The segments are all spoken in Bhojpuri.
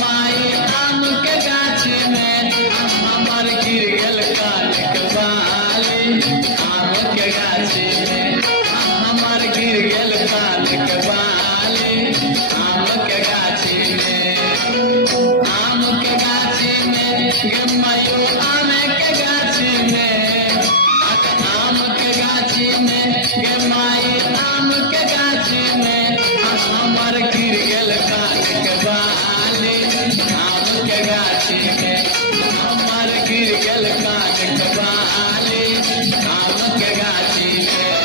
माई आम के गाछी में हमर गिर गेल कान के बाली। आम के गाछी में हमर गिर गेल कान के बाली। आम के गाछी में गे मायो आम के गाछी में आम के गाछी में गे माई आम के गाछी में हमर गिर गेल कान के बाली। आम के गाछी में हमर गिर गेल कान के बाली। आम के गाछी में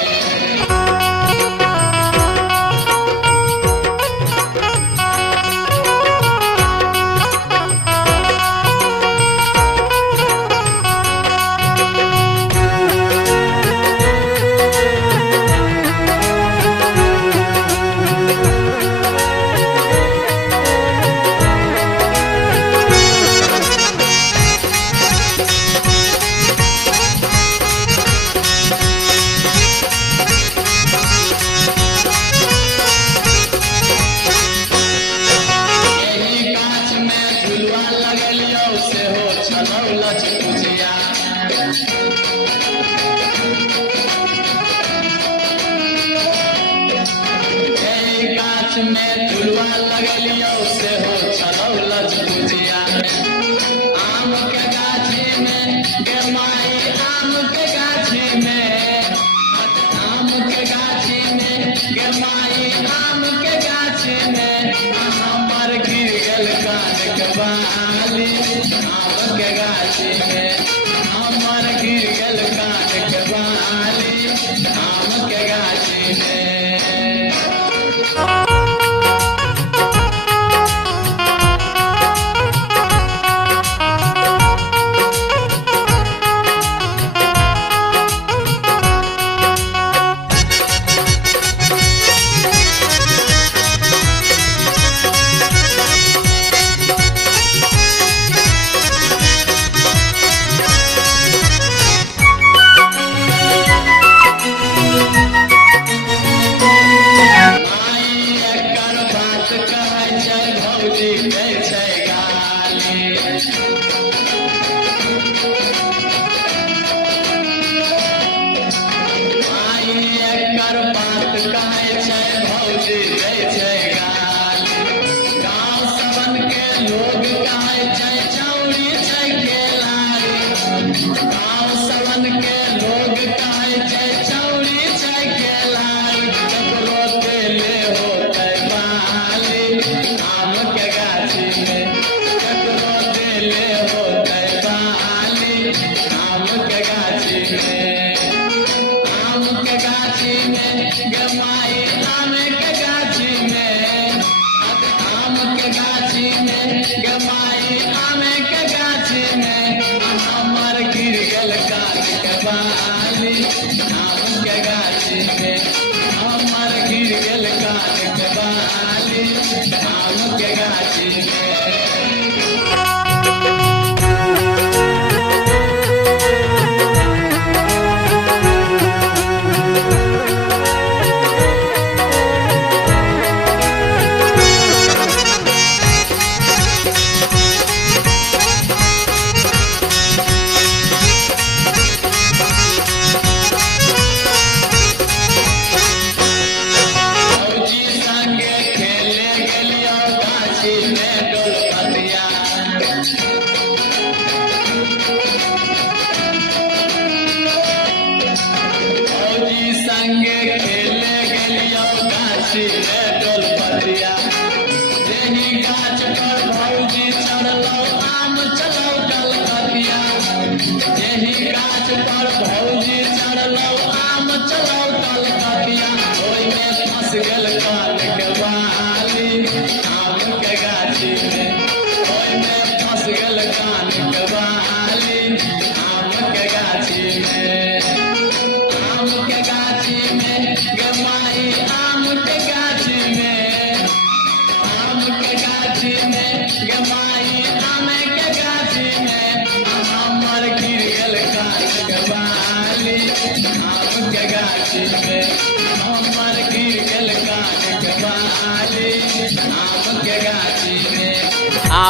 में झुलवा लगलियो से हो छलौलच भुजिया। आम के गाछी में गे माई आम के गाछी में आम के गाछी में गे माई आम के गाछी में हमर गिर गेल कान के बाली। आम के गाछी में हमर गिर गेल कान के बाली। आम के गाछी में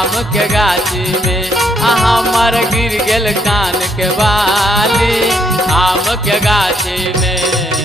आम के गाछी में हमर गिर गेल कान के बाली आम के गाछी में।